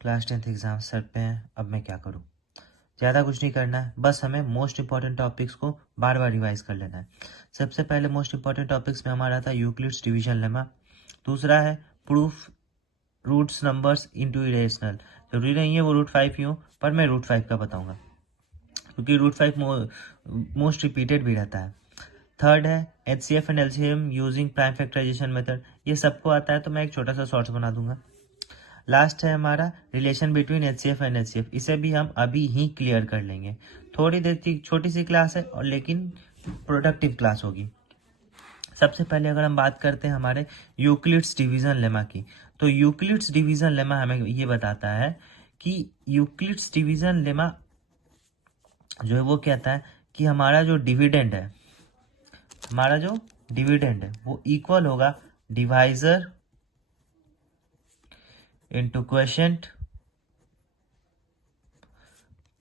Class 10th exam sir पे हैं। अब मैं क्या करूं? ज़्यादा कुछ नहीं करना है, बस हमें मोस्ट इंपॉर्टेंट टॉपिक्स को बार बार रिवाइज कर लेना है। सबसे पहले मोस्ट इंपॉर्टेंट टॉपिक्स में हमारा था यूक्लिड्स डिवीजन लेमा। दूसरा है proof roots numbers into irrational. जरूरी नहीं है वो रूट 5 ही हो, पर मैं रूट 5 का बताऊंगा क्योंकि रूट 5 मोस्ट रिपीटेड भी रहता है। थर्ड है HCF and LCM using prime factorization method. ये सबको आता है तो मैं एक छोटा सा शॉर्ट्स बना दूंगा। लास्ट है हमारा relation between HCF and HCF। इसे भी हम अभी ही क्लियर कर लेंगे। थोड़ी देर की छोटी सी क्लास है और लेकिन प्रोडक्टिव क्लास होगी। सबसे पहले अगर हम बात करते हैं हमारे यूक्लिड्स डिवीजन लेमा की, तो यूक्लिड्स डिवीजन लेमा हमें ये बताता है कि यूक्लिड्स डिवीजन लेमा जो है वो कहता है कि हमारा जो डिविडेंड है वो इक्वल होगा divisor into quotient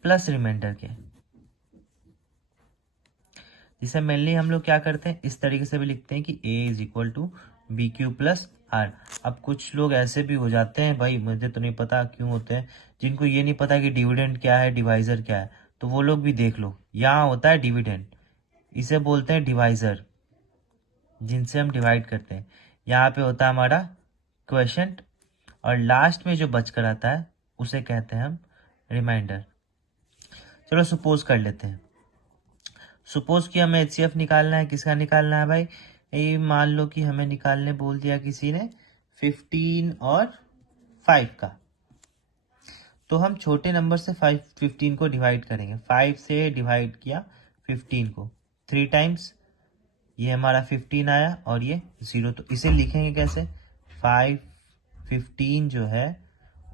plus remainder के। जिसे मेनली हम लोग क्या करते हैं, इस तरीके से भी लिखते हैं कि A is equal to B Q plus R. अब कुछ लोग ऐसे भी हो जाते हैं, भाई मुझे तो नहीं पता क्यों होते हैं, जिनको ये नहीं पता कि डिविडेंड क्या है डिवाइजर क्या है, तो वो लोग भी देख लो। यहाँ होता है डिविडेंड, इसे बोलते हैं डिवाइजर, जिनसे हम डिवाइड करते हैं। यहाँ पे होता है हमारा क्वोशिएंट, और लास्ट में जो बच कर आता है उसे कहते हैं हम रिमाइंडर। चलो सपोज कर लेते हैं, सपोज कि हमें HCF निकालना है। किसका निकालना है भाई? ये मान लो कि हमें निकालने बोल दिया किसी ने 15 और 5 का, तो हम छोटे नंबर से 15 को डिवाइड करेंगे। 5 से डिवाइड किया 15 को 3 टाइम्स, ये हमारा 15 आया और ये 0। तो इसे लिखेंगे कैसे? 15 जो है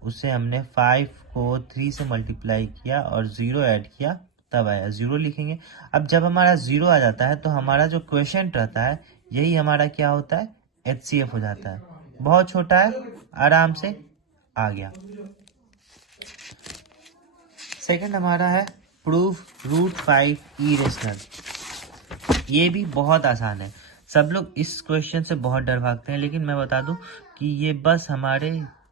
उसे हमने 5 को 3 से मल्टीप्लाई किया और 0 ऐड किया, तब आया 0 लिखेंगे। अब जब हमारा 0 आ जाता है तो हमारा जो क्वोशिएंट रहता है यही हमारा क्या होता है? HCF हो जाता है। बहुत छोटा है, आराम से आ गया। सेकंड हमारा है प्रूफ रूट 5 इरेशनल। ये भी बहुत आसान है। सब लोग इस क्वेश्चन से बहुत डर भागते हैं, लेकिन मैं बता दूं कि ये बस हमारे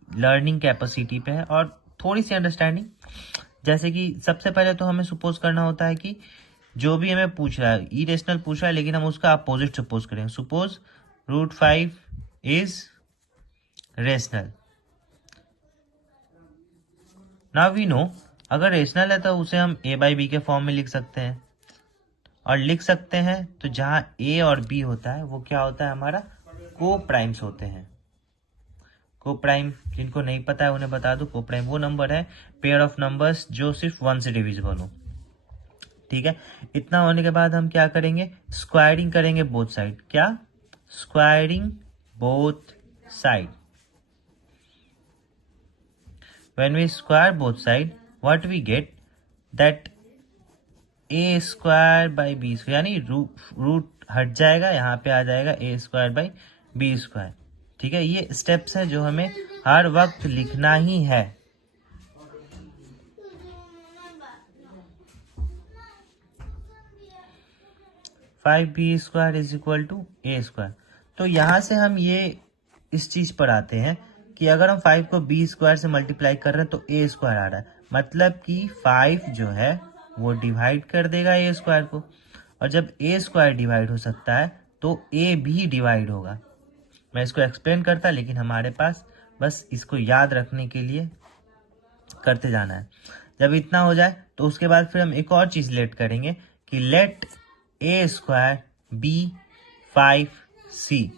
लर्निंग कैपेसिटी पे है और थोड़ी सी अंडरस्टैंडिंग। जैसे कि सबसे पहले तो हमें सपोज करना होता है कि जो भी हमें पूछ रहा है, इरेशनल पूछ रहा है, लेकिन हम उसका अपोजिट सपोज करें। Suppose root 5 is rational. Now we know, अगर रेशनल है तो उसे हम A/B के फॉर्म में लिख सकते हैं, और लिख सकते हैं तो जहां A और B होता है वो क्या होता है? हमारा को प्राइम्स होते हैं। को प्राइम जिनको नहीं पता है उन्हें बता दो, को प्राइम वो नंबर है, पेयर ऑफ नंबर्स जो सिर्फ 1 से डिविजिबल हो। ठीक है, इतना होने के बाद हम क्या करेंगे? स्क्वायरिंग करेंगे बोथ साइड। क्या? Squaring both side. When we square both side what we get? That A square by B square, यानी रूट हट जाएगा, यहाँ पे आ जाएगा A square by B square. ठीक है, ये स्टेप्स है जो हमें हर वक्त लिखना ही है। Five B square is equal to A square. तो यहां से हम ये इस चीज पर आते हैं कि अगर हम 5 को B स्क्वायर से मल्टीप्लाई कर रहे हैं तो A स्क्वायर आ रहा है, मतलब कि 5 जो है वो डिवाइड कर देगा A स्क्वायर को, और जब A स्क्वायर डिवाइड हो सकता है तो A भी डिवाइड होगा। मैं इसको एक्सप्लेन करता, लेकिन हमारे पास बस इसको याद रखने के लिए करते जाना है। जब इतना हो जाए तो उसके बाद फिर हम एक और चीज लेट करेंगे कि late A square B 5C।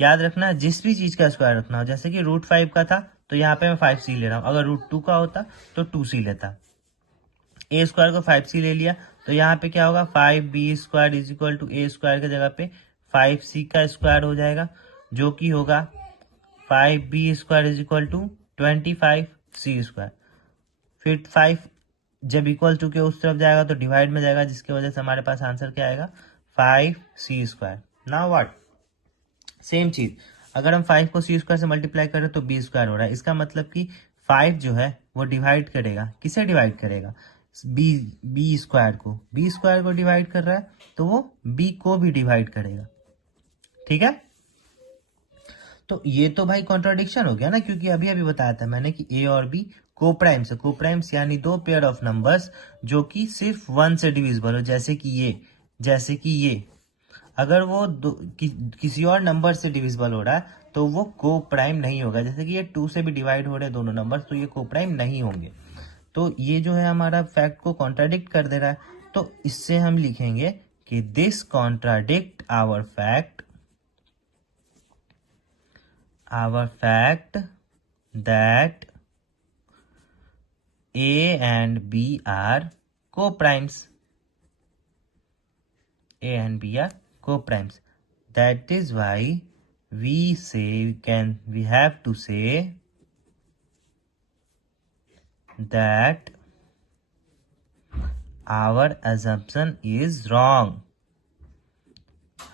याद रखना, जिस भी चीज का स्क्वायर रखना हो, जैसे कि रूट 5 का था तो यहाँ पे मैं 5C ले रहा हूँ, अगर रूट 2 का होता तो 2C लेता। A स्क्वायर को 5C ले लिया तो यहाँ पे क्या होगा? 5B square is equal to A square की जगह पे 5C का स्क्वायर हो जाएगा, जो कि होगा 5B square is equal to 25C square. फिर 5 जब इक्वल टू के उस तरफ जाएगा तो डिवाइड में जाएगा, जिसकी वजह से हमारे पास आंसर क्या आएगा? 5C square. Now what? Same चीज, अगर हम 5 को C स्क्वायर से मल्टीप्लाई करें तो B स्क्वायर हो रहा है। इसका मतलब कि 5 जो है वो डिवाइड करेगा, किसे डिवाइड करेगा? बी स्क्वायर को। बी स्क्वायर को डिवाइड कर रहा है तो वो B को भी डिवाइड करेगा। ठीक है, तो ये तो भाई कॉन्ट्राडिक्शन हो गया ना, क्योंकि अभी अभी बताया था मैंने कि ए और बी कोप्राइम्स है। कोप्राइम्स यानी दो पेयर ऑफ नंबर्स जो कि सिर्फ 1 से डिविजिबल हो, जैसे कि ये अगर वो किसी और नंबर से डिविजिबल हो रहा है तो वो को प्राइम नहीं होगा। जैसे कि ये 2 से भी डिवाइड हो रहे हैं दोनों नंबर, तो ये को प्राइम नहीं होंगे। तो ये जो है हमारा फैक्ट को कॉन्ट्राडिक्ट कर दे रहा है। तो इससे हम लिखेंगे कि this contradict our fact that A and B are co-primes. A and B are co-primes. That is why we have to say that our assumption is wrong.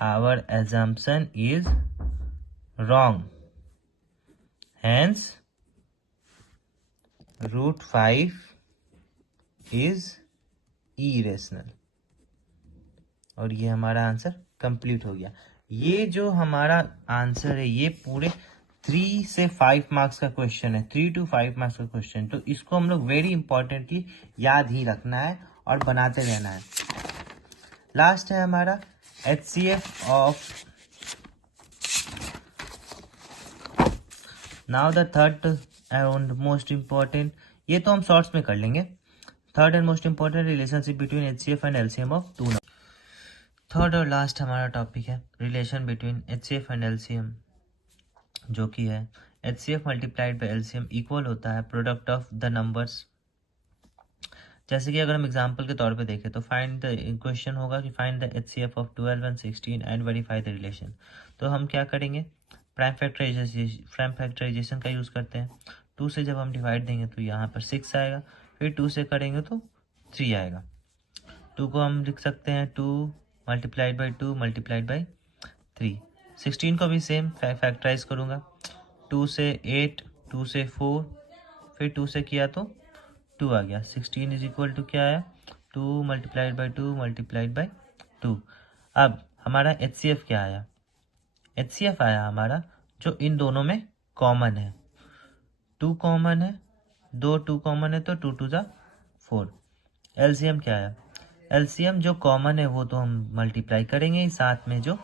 Our assumption is wrong. Hence, √5 is irrational. और ये हमारा answer complete हो गया। ये जो हमारा answer है ये पूरे 3 से 5 मार्क्स का क्वेश्चन है, 3 to 5 मार्क्स का क्वेश्चन। तो इसको हम लोग वेरी इंपॉर्टेंटली याद ही रखना है और बनाते रहना है। लास्ट है हमारा HCF of. Now the third and most important, ये तो हम शॉर्ट्स में कर लेंगे। Third and most important relationship between HCF and LCM of two number. Third और लास्ट हमारा टॉपिक है relation between HCF and LCM, जो कि है HCF multiplied by LCM equal होता है प्रोडक्ट ऑफ द नंबर्स। जैसे कि अगर हम एग्जांपल के तौर पे देखें तो फाइंड द क्वेश्चन होगा कि find the HCF of 12 and 16 and verify the relation. तो हम क्या करेंगे, प्राइम फैक्टराइजेशन का यूज़ करते हैं। 2 से जब हम डिवाइड देंगे तो यहाँ पर 6 आएगा, फिर 2 से करेंगे तो 3 आएगा। 2 को हम लिख सकते हैं 2 मल्टीप्लाइड बाई 2 मल्टीप्लाइड बाई 3। 16 को भी सेम फैक्टराइज करूँगा, 2 से 8, 2 से 4, फिर 2 से किया तो 2 आ गया। 16 इज इक्वल टू क्या आया, 2 मल्टीप्लाइड बाई 2 मल्टीप्लाइड बाई 2। अब हमारा HCF क्या आया, HCF आया हमारा जो इन दोनों में कॉमन है। 2 कॉमन है, 2 कॉमन है तो 2 2 जा 4। LCM क्या आया, LCM जो कॉमन है वो तो हम मल्टीप्लाई करेंगे, साथ में जो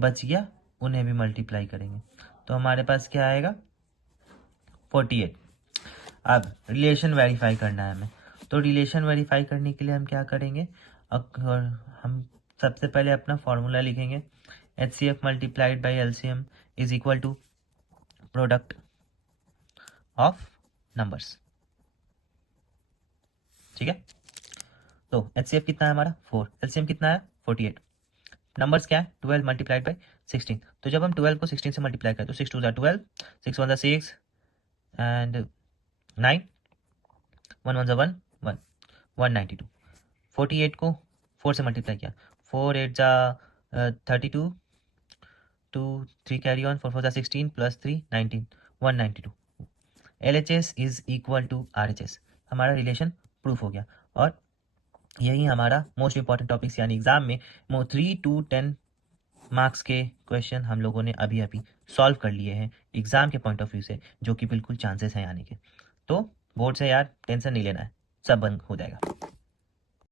बच गया उन्हें भी मल्टीप्लाई करेंगे। तो हमारे पास क्या आएगा 48। अब रिलेशन वेरीफाई करना है हमें, तो रिलेशन वेरीफाई करने के लिए हम क्या करेंगे, हम सबसे पहले अपना फॉर्मूला लिखेंगे, HCF multiplied by LCM is equal to product of numbers. ठीक है, तो HCF कितना है हमारा 4, LCM कितना है 48, नंबर्स क्या है 12 मल्टीप्लाइड बाई 16। तो जब हम 12 को 16 से मल्टीप्लाई करें तो 6 2 जा 12, 6 1 जा 6 एंड 9, 1 1 जा 1 1, 192। 48 को 4 से मल्टीप्लाई किया, 4 8 जा 32, 2 3 कैरी ऑन, 4 4 जा 16 plus 3 19, 192। LHS is equal to RHS। हमारा रिलेशन प्रूफ हो गया। और यही हमारा मोस्ट इंपॉर्टेंट टॉपिक्स, यानी एग्जाम में 3 to 10 मार्क्स के क्वेश्चन हम लोगों ने अभी अभी सॉल्व कर लिए हैं एग्जाम के पॉइंट ऑफ व्यू से, जो कि बिल्कुल चांसेस हैं आने के। तो बोर्ड से यार टेंशन नहीं लेना है, सब बंद हो जाएगा।